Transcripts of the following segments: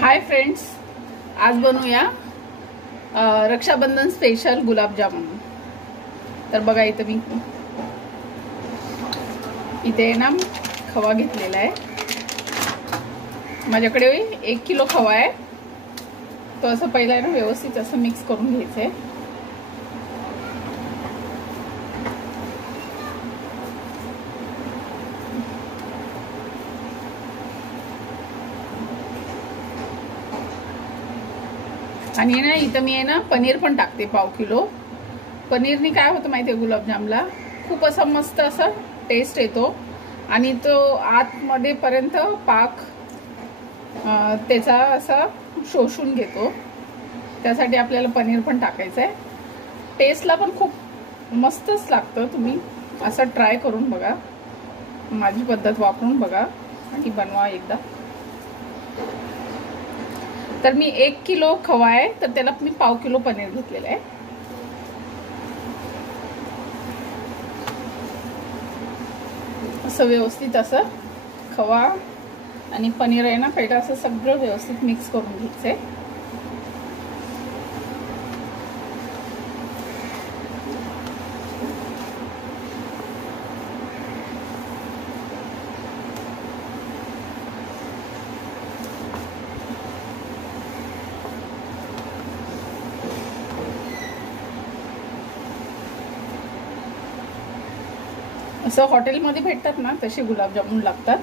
Hi friends, आज बनवूया Rakshabandhan special gulab jamun. तर बघा इथे ना खवा घेतलेला आहे। माझ्याकडे 1 किलो खवा आहे। तो असं पहिला आहे ना व्यवस्थित असं मिक्स करून घ्यायचं आहे। आणि ना इथं मी आहे ना पनीर पण टाकते 1/2 किलो। पनीरनी काय होतं माहिती आहे, गुलाबजामला खूप असं मस्त असं टेस्ट येतो आणि तो आतमध्ये पर्यंत पाक त्याचा असं शोषून घेतो। त्यासाठी आपल्याला पनीर पण टाकायचं आहे। टेस्टला पण खूप मस्तच लागतं। तुम्ही असं ट्राय करून बघा, माझी पद्धत वापरून बघा आणि बनवा एकदा। तर मी 1 किलो खवा आहे, तर त्याला मी 1/2 किलो पनीर घेतलेलं आहे। असं व्यवस्थित असं खवा आणि पनीर आहे ना पहिलं असं सगळं व्यवस्थित मिक्स करून घ्यायचंय। असं हॉटेलमध्ये भेटतात ना तसे गुलाबजामुन लागतात।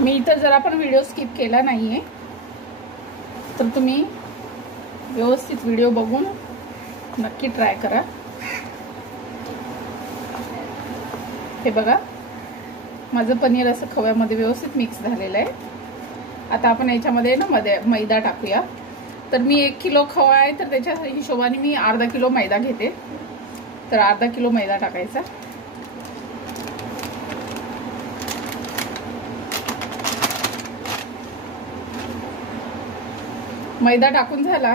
मी इथं जरा पण व्हिडिओ स्किप केला नाहीये, तर तुम्ही व्यवस्थित व्हिडिओ बघून नक्की ट्राय करा। हे बघा, माझं पनीर असं खव्यामध्ये व्यवस्थित मिक्स झालेलं आहे। आता आपण याच्यामध्ये ना मैदा टाकूया। तर मी 1 किलो खवा आहे, तर त्याच्या हिशोबाने मी अर्धा किलो मैदा घेते। तर अर्धा किलो मैदा टाकायचा। मैदा टाकून झाला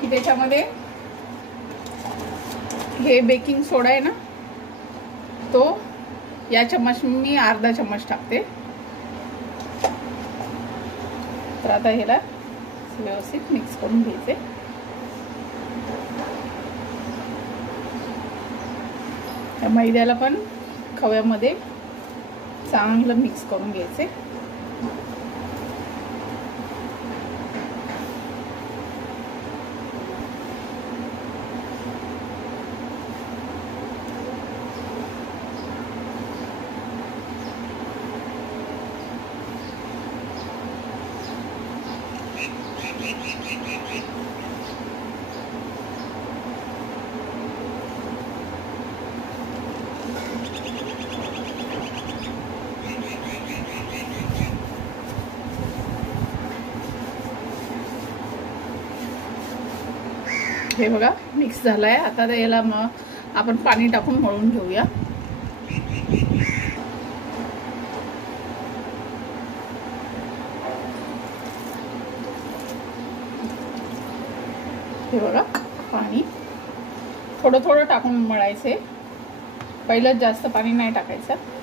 की त्याच्यामध्ये हे बेकिंग सोडा आहे ना, तो या चम्मच मी अर्धा चम्मच टाकते। तर आता ह्याला व्यवस्थित मिक्स करून घ्यायचे। त्या मैद्याला पण खव्यामध्ये चांगलं मिक्स करून घ्यायचे। हे बघा मिक्स झालाय। आता याला मग आपण पाणी टाकून मळून घेऊया। हे बघा पाणी थोडं थोडं टाकून मळायचे, पहिलं जास्त पाणी नाही टाकायचं।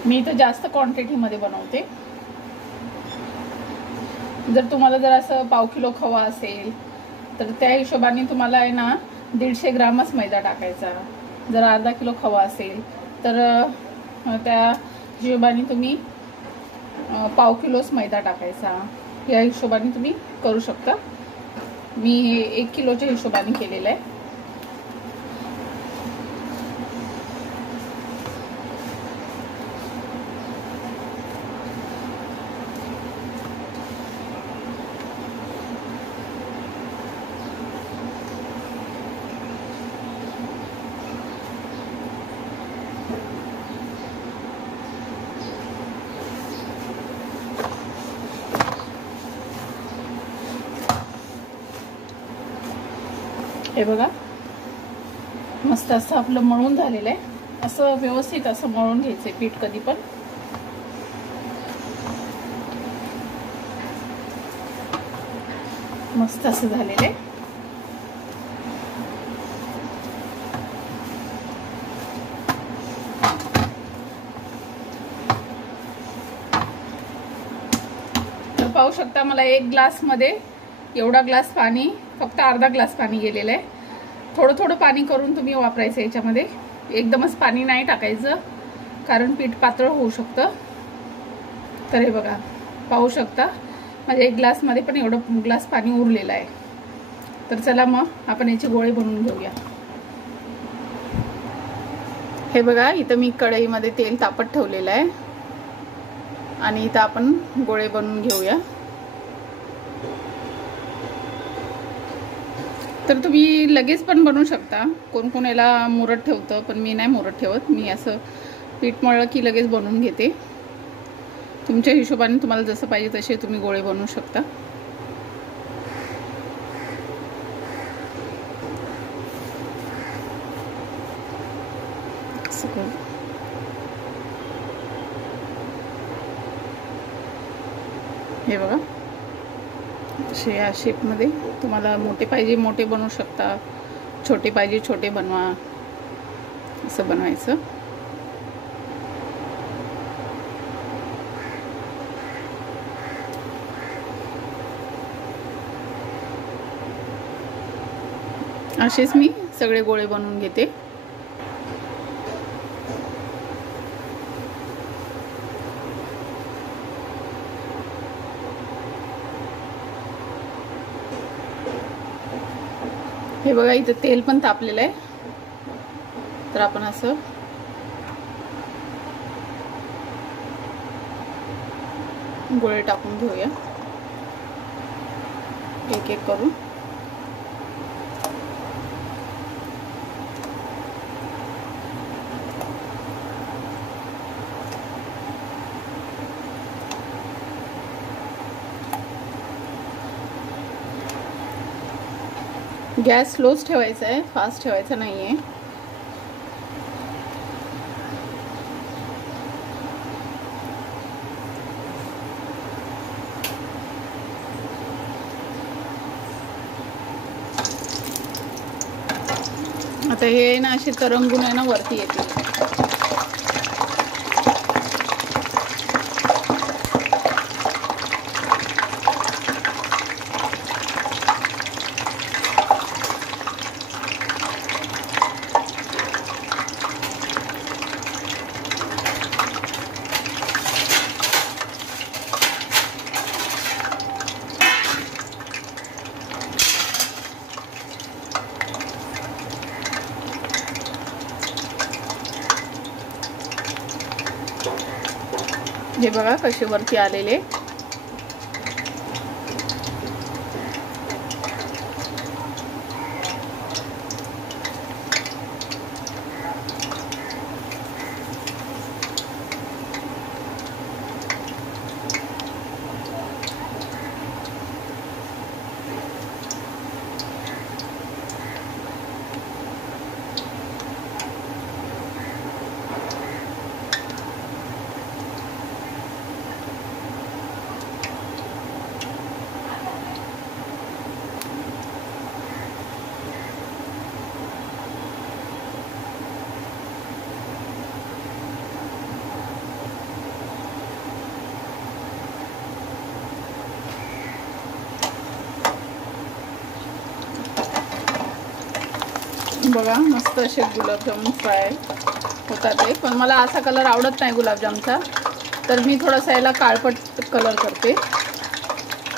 मी तर जास्त क्वांटिटीमध्ये बनवते। जर तुम्हाला जर असं 1/2 किलो खवा असेल तर त्या हिशोबाने तुम्हाला आहे ना 150 ग्रामच मैदा टाकायचा। जर अर्धा किलो खवा असेल तर त्या हिशोबाने तुम्ही 1/2 किलोच मैदा टाकायचा। या हिशोबाने तुम्ही करू शकता। मी हे 1 किलोच्या हिशोबाने केलेलं आहे। हे बघा मस्त असं आपलं मळून झालेलं आहे. असं व्यवस्थित असं मळून घ्यायचंय पीठ कधी पण. मस्त असं झालेलं आहे. पाहू शकता मला 1 ग्लास मध्ये एवढा ग्लास पाणी, फक्त अर्धा ग्लास पाणी गेलेलं आहे. थोडं थोडं पाणी करून तुम्ही वापरायचं याच्यामध्ये. एकदमच पाणी नाही टाकायचं कारण पीठ पातळ होऊ शकतं. तर हे बघा पाहू शकता माझ्या 1 ग्लास मध्ये पण एवढं ग्लास पाणी उरलेलं आहे. तर चला मग आपण याचे गोळे बनवून घेऊया. हे बघा इथं मी कढईमध्ये तेल तापत ठेवलेलं आहे आणि इथं आपण गोळे बनवून घेऊया. तर तुम्ही लगेच पण बनवू शकता. कोण कोण याला मुरत ठेवतं, पण मी नाही मुरत ठेवत. मी असं पीठ मळलं की लगेच बनवून घेते. तुमच्या हिशोबाने तुम्हाला जसं पाहिजे तसे तुम्ही गोळे बनवू शकता. हे बघा असे या शेपमध्ये तुम्हाला मोठे पाहिजे मोठे बनवू शकता, छोटे पाहिजे छोटे बनवा. असं बनवायचं. असेच मी सगळे गोळे बनवून घेते. हे बघा इथं तेल पण तापलेलं आहे. तर आपण असं गोळे टाकून घेऊया एक एक करून. गॅस स्लोच ठेवायचा आहे, फास्ट ठेवायचा नाही आहे. आता हे ना असे तरंगून आहे ना वरती येते. हे बघा कसे वरती आलेले. बघा मस्त असे गुलाबजामुन फ्राय होतात ते. पण मला असा कलर आवडत नाही गुलाबजामचा, तर मी थोडासा याला काळपट कलर करते.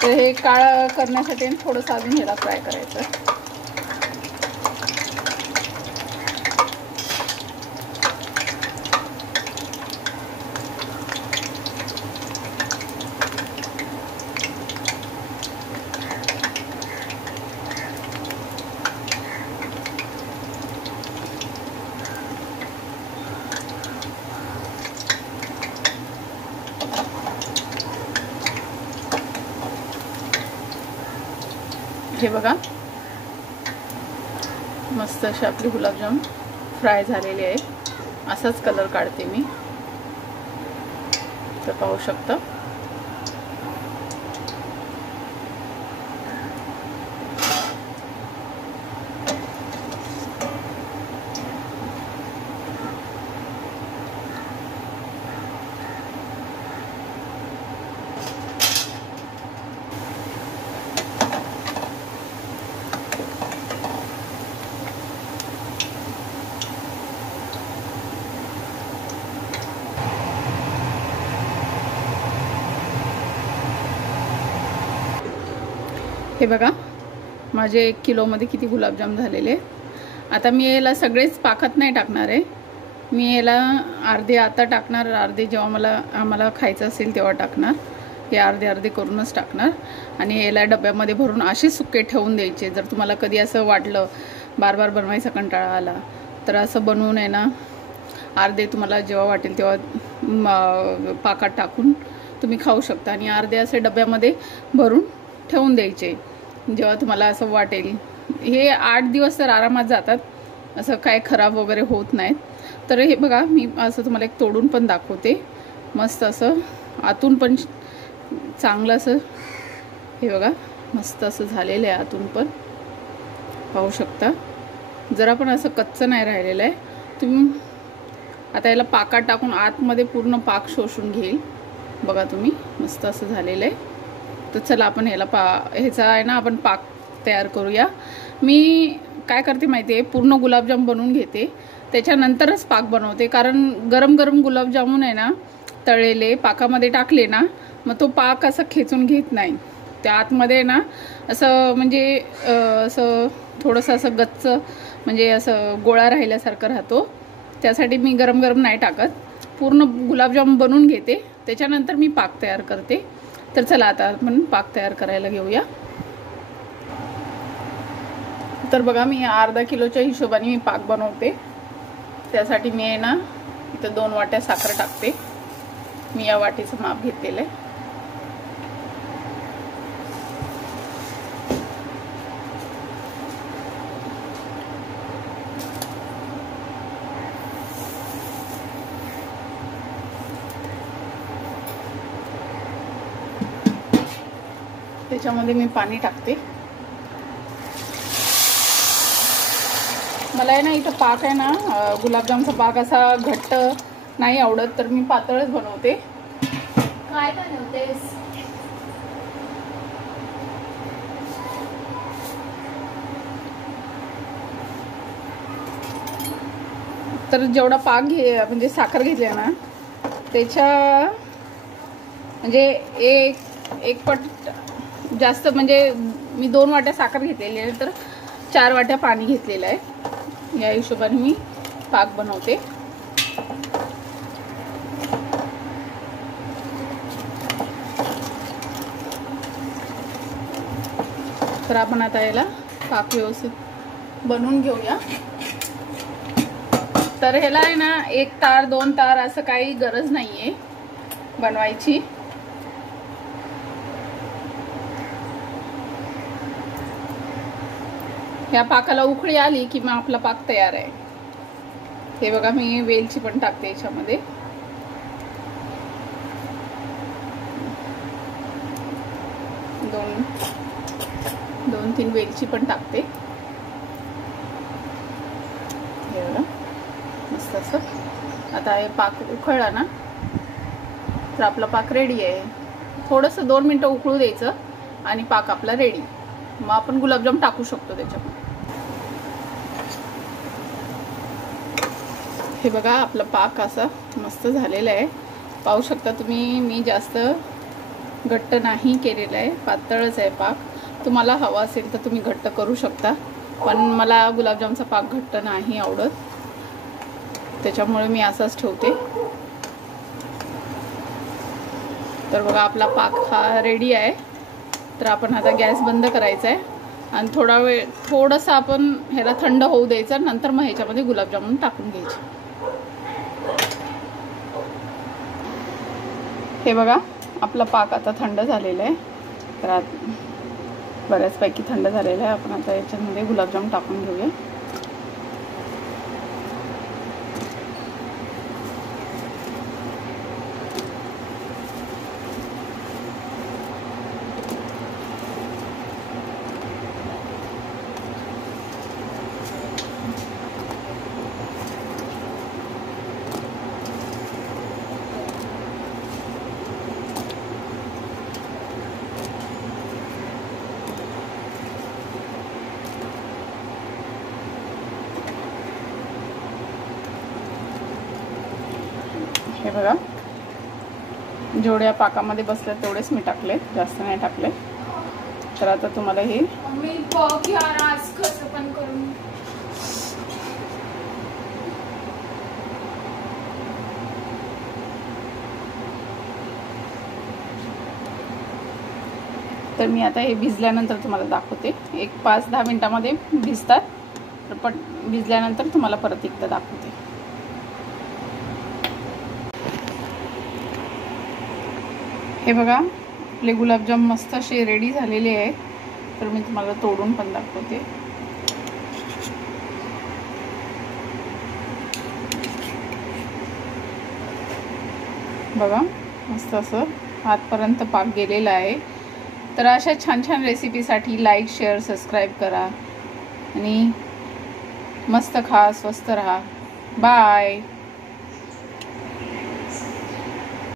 तर हे काळं करण्यासाठी थोडंसं अजून ह्याला फ्राय करायचं. हे बघा मस्त असे आपले गुलाबजाम फ्राय झालेले आहे. असाच कलर काढते मी, तर पाहू शकता. हे बघा माझे 1 किलोमध्ये किती गुलाबजाम झालेले. आता मी याला सगळेच पाकात नाही टाकणार आहे. मी याला अर्धे आता टाकणार, अर्धे जेव्हा आम्हाला खायचं असेल तेव्हा टाकणार. हे अर्धे अर्धे करूनच टाकणार आणि याला डब्यामध्ये भरून असे सुके ठेवून द्यायचे. जर तुम्हाला कधी असं वाटलं बार बार बनवायचा कंटाळा आला तर असं बनवून आहे ना, अर्धे तुम्हाला जेव्हा वाटेल तेव्हा पाकात टाकून तुम्ही खाऊ शकता आणि अर्धे असे डब्यामध्ये भरून ठेवून द्यायचे जेव्हा तुम्हाला असं वाटेल. हे 8 दिवस तर आरामात जातात, असं काय खराब वगैरे होत नाहीत. तर हे बघा मी असं तुम्हाला एक तोडून पण दाखवते. मस्त असं आतून पण चांगलं असं, हे बघा मस्त असं झालेलं आहे. आतून पण पाहू शकता, जरा पण असं कच्चं नाही राहिलेलं आहे. तुम्ही आता याला पाकात टाकून आतमध्ये पूर्ण पाक शोषून घेईल. बघा तुम्ही मस्त असं झालेलं आहे. तर चला आपण ह्याचा आहे ना आपण पाक तयार करूया. मी काय करते माहिती आहे, पूर्ण गुलाबजाम बनवून घेते त्याच्यानंतरच पाक बनवते. कारण गरम गरम गुलाबजामुन आहे ना तळलेले पाकामध्ये टाकले ना, मग तो पाक असं खेचून घेत नाही. त्या आतमध्ये ना असं म्हणजे असं थोडंसं असं गच्च म्हणजे असं गोळा राहिल्यासारखं राहतो. त्यासाठी मी गरम गरम नाही टाकत, पूर्ण गुलाबजाम बनवून घेते त्याच्यानंतर मी पाक तयार करते. तर चला आता आपण पाक तयार करायला घेऊया. तर बघा मी अर्धा किलोच्या हिशोबाने मी पाक बनवते. त्यासाठी मी आहे ना इथं 2 वाट्या साखर टाकते. मी या वाटीचं माप घेतलेलं आहे. त्याच्यामध्ये मी पाणी टाकते. मला आहे ना इथं पाक आहे ना गुलाबजामचा पाक असा घट्ट नाही आवडत, तर मी पातळच बनवते. काय बनवतेस? तर जेवढा पाक म्हणजे साखर घेतली ना त्याच्या म्हणजे एक पट जास्त, म्हणजे मी 2 वाट्या साखर घेतलेली आहे तर 4 वाट्या पाणी घेतलेलं आहे. या हिशोबाने मी पाक बनवते. तर आपण आता याला पाक व्यवस्थित बनवून घेऊया. तर ह्याला आहे ना 1 तार 2 तार असं काही गरज नाहीये बनवायची. या पाकाला उकळी आली की मग आपला पाक तयार आहे. हे बघा मी वेलची पण टाकते याच्यामध्ये. दोन 3 वेलची पण टाकते. हे बघा मस्त असं. आता हे पाक उकळला ना तर आपला पाक रेडी आहे. थोडंसं 2 मिनिटं उकळू द्यायचं आणि पाक आपला रेडी. मग आपण गुलाबजाम टाकू शकतो त्याच्यामध्ये. हे बघा आपला पाक असा मस्त झालेला आहे. पाहू शकता तुम्ही. मी जास्त घट्ट नाही केलेला आहे, पातळच आहे पाक. तुम्हाला हवा असेल तर तुम्ही घट्ट करू शकता, पण मला गुलाबजामचा पाक घट्ट नाही आवडत, त्याच्यामुळे मी असाच ठेवते. तर बघा आपला पाक हा रेडी आहे. तर आपण आता गॅस बंद करायचा आहे आणि थोडा वेळ थोडंसं आपण ह्याला थंड होऊ द्यायचं. नंतर मग ह्याच्यामध्ये गुलाबजामुन टाकून घ्यायचे. हे बघा आपला पाक आता थंड झालेला आहे. तर बऱ्याचपैकी थंड झालेला आहे. आपण आता याच्यामध्ये गुलाबजाम टाकून घेऊया. हे बघा, जेवढ्या पाकामध्ये बसल्या तेवढेच मी टाकले, जास्त नाही टाकले. तर आता तुम्हाला हे मी बघ यार आज कसं पण करून. तर मी आता हे भिजल्यानंतर तुम्हाला दाखवते. एक 5-10 मिनिटामध्ये भिजतात. तर पण भिजल्यानंतर तुम्हाला परत एकदा दाखवते. हे बघा, आपले गुलाबजाम मस्त असे रेडी झालेले आहे. तर मी तुम्हाला तोडून पण दाखवते. बघा, मस्त असं आतपर्यंत पाक गेलेला आहे. तर अशा छान छान रेसिपीसाठी लाईक, शेअर, सबस्क्राईब करा आणि मस्त खा, स्वस्त राहा. बाय.